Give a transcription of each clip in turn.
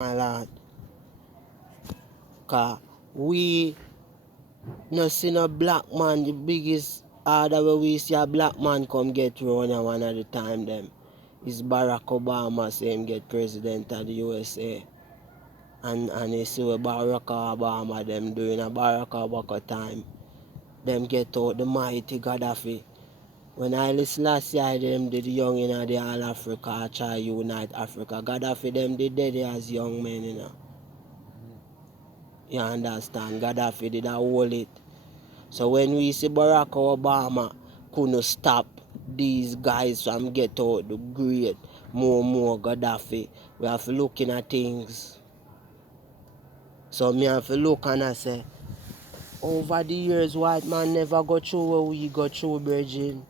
my lad. Cause we no see no black man, the biggest order where we see a black man come get round here one of the time them is Barack Obama say him get president of the USA. And you see what Barack Obama them doing a Barack Obama time. Them get out the mighty Gaddafi. When Selassie them did young in the all Africa try unite Africa. Gaddafi them did dead as young men, you know. You understand? Gaddafi did a hold it. So when we see Barack Obama couldn't stop these guys from get out the great more Gaddafi, we have to looking at things. So me have to look and I say, over the years white man never go through what we go through, Virgin.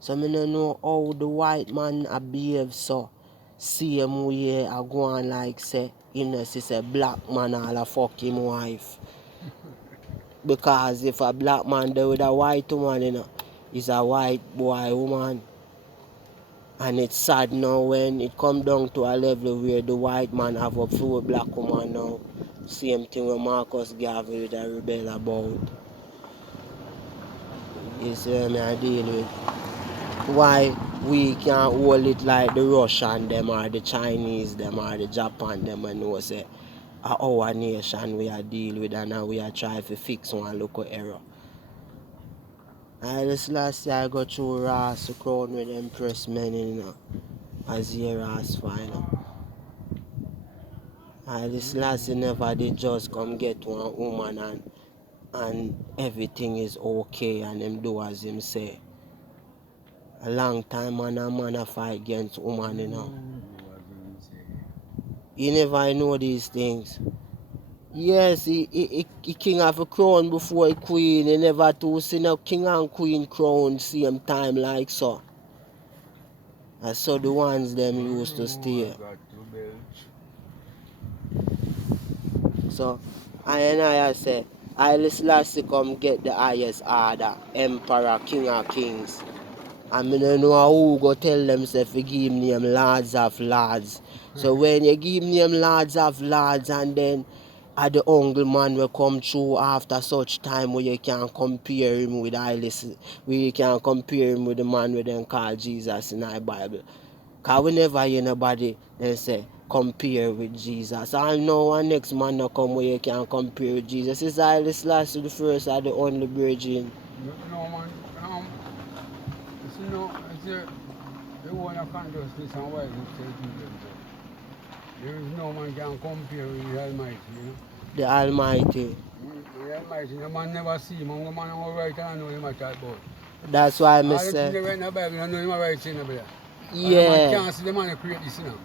So me don't know how the white man a behave so. Same way I go on like say, you know, say black man all a fuck him wife. Because if a black man there with a white woman, you know, is a white boy woman. And it's sad now when it come down to a level where the white man have up for a black woman now. Same thing with Marcus Garvey with a rebel about. You see what I deal with? Why we can't hold it like the Russian them or the Chinese them or the Japan them and know say our nation we are deal with and now we are trying to fix one local error. This last year I got through Ross to crown with them press men, you know, as year Ross final. This last year never did just come get one woman and everything is okay and him do as him say. A long time man a fight against woman, you know. You never know these things. Yes, he king have a crown before a queen. He never to see no king and queen crown same time like so. I saw the ones them used to stay. So I say, Selassie come get the highest order, emperor, king of kings. And I don't know who go tell them say to give name lords of lords. So when you give name lords of lords and then the uncle man will come through after such time where you can compare him with where you can compare him with the man with them call Jesus in the Bible. Because we never hear nobody then say compare with Jesus. I know one next man no come where you can compare with Jesus. It's Selassie the first or the only virgin. No man, it's the one of consciousness and why you tell people so. There is no man can compare with the Almighty, you know. The Almighty. The Almighty, the man never see him, and the man will write and know him a chat about. That's why I All say. them things they write in the Bible, I know him a write thing about that. Yeah. And the man can't see the man who create this, you know.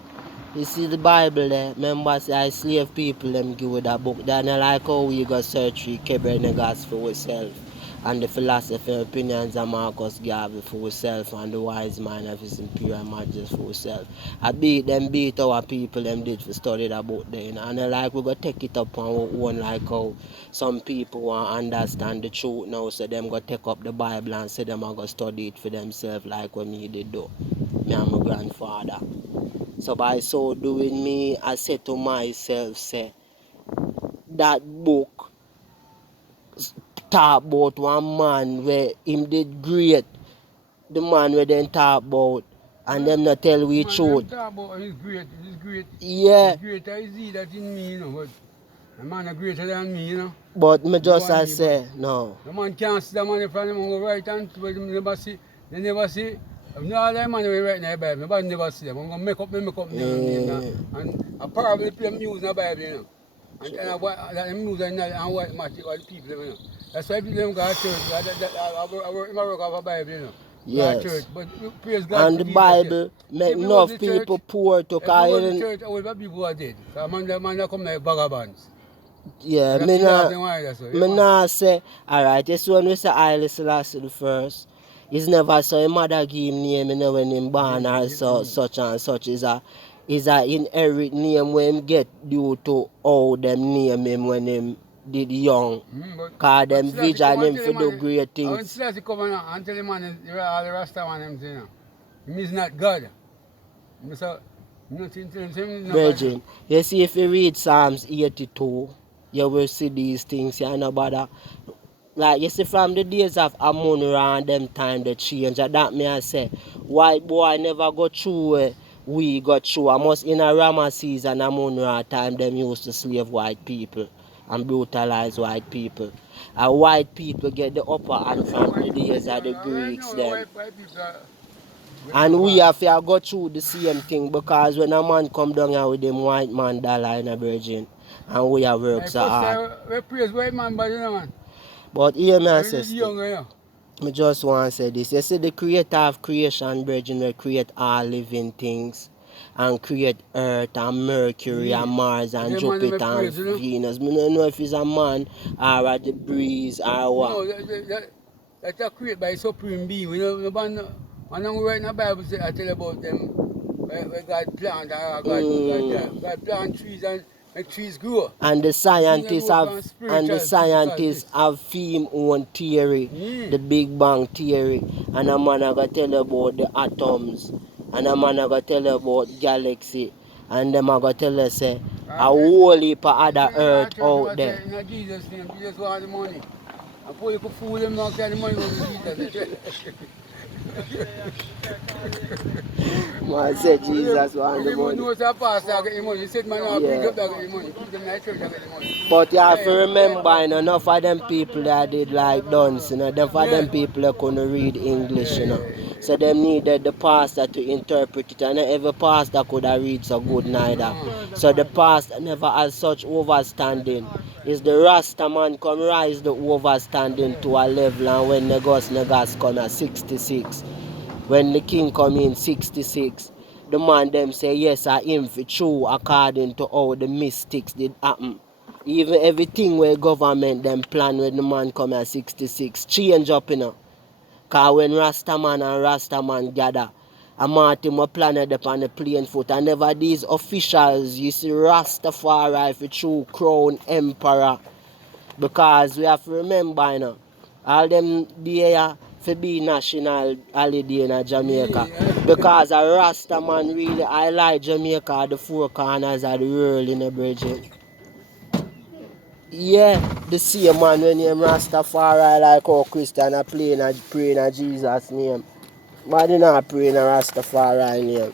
You see the Bible there, remember say I slave people them give with that book. Then I like how we go search for Kebernegas for ourselves. And the philosophy and opinions of Marcus Garvey for ourselves and the wise man of his imperial majesty for ourselves. I beat our people them did for study that book there, you know. And I like we go take it up on our own like how some people want to understand the truth now, so them go take up the Bible and say them are go study it for themselves like what me did do. Me and my grandfather. So by so doing me, I said to myself, say, that book talk about one man where him did great. The man where them talk about and them not tell we truth. Talk about he's great. Yeah. He's greater is he that in me, you know, but the man is greater than me, you know. But me just I say, no. The man can't see the man from them go right hand, but they never see. They never see. No other man will write in the Bible, but never see them. I'm going to make up name and a parable play them use in the Bible, you know. And that music and what match all the people, you know. That's why people go to church. I work off a Bible, you know. Yes. Church, but praise God. And the Bible make enough people poor to carry. If you go to church, all the people are dead. Because man come like vagabonds. Yeah, me not say, alright, this one we say Haile Selassie the first. He's never saw him mother give him name, you know, when him born or such and such is a inherit name when him get due to how them name him when him did young. Cause them vision him for do great things. When Selassie come and tell him man, all the Rasta man them say, you know, him is not God. Nothing to them, nobody. Virgin. You see, if you read Psalms 82, you will see these things. You know, bother. Like, you see, from the days of Amun-Ra and them time, the change. And that me I say, white boy never go through we got through. I must in a Ramesses and Amun-Ra time, them used to slave white people and brutalize white people. And white people get the upper hand from the days of the Right Greeks, now, them. white people are getting And we over. have to go through the same thing because when a man come down here with them white man dollar in a virgin and we have worked Like so first hard. time we praise white man, but you know, man. But hear me I When say we still, younger, yeah. I just want to say this. You see the creator of creation, virgin, will create all living things and create Earth and Mercury and Mars and Them man, them Jupiter and praise, you know. Venus. I don't know if it's a man or a the breeze or what. No, that's a created by supreme being. You know, when I'm writing the Bible, say, I tell you about them, where God plant, God plant trees and make trees grow. And the The thing that scientists grow have from spiritual, physical things. film own theory, the Big Bang theory, and a man I gonna tell you about the atoms, and a man I gonna tell you about galaxy, and them I gonna tell you say a whole heap of other earth out there. In Jesus' name, Jesus want the money. And before you could fool them, now carry the money over to Jesus. Man said Jesus want the Everyone money. knows that pastor I get the money. He said, man, I'll preach Yeah. up that get the money. Preach them in the church I get the money. But you have to Yeah, remember, you know, enough of them people that did like dance, you know, them for them people that couldn't read English, you know. So them needed the pastor to interpret it, and not every pastor could have read so good neither. So the pastor never has such overstanding. It's the Rasta man come rise the overstanding to a level, and when Negus come at 66. When the king come in 66, the man them say yes I him for true according to how the mystics did happen. Even everything where government them plan when the man come at 66 change up, you know. Cause when Rastaman and Rastaman gather, a Martin will planet up on the plain foot, and never these officials you see Rastafari for true crown emperor. Because we have to remember, you know, all them day for be national holiday in Jamaica. Because a Rasta man really highlight Jamaica at the four corners of the world in the bridge. Yeah, the same man when name Rastafari like how Christian are praying in Jesus' name. But they not praying in Rastafari name.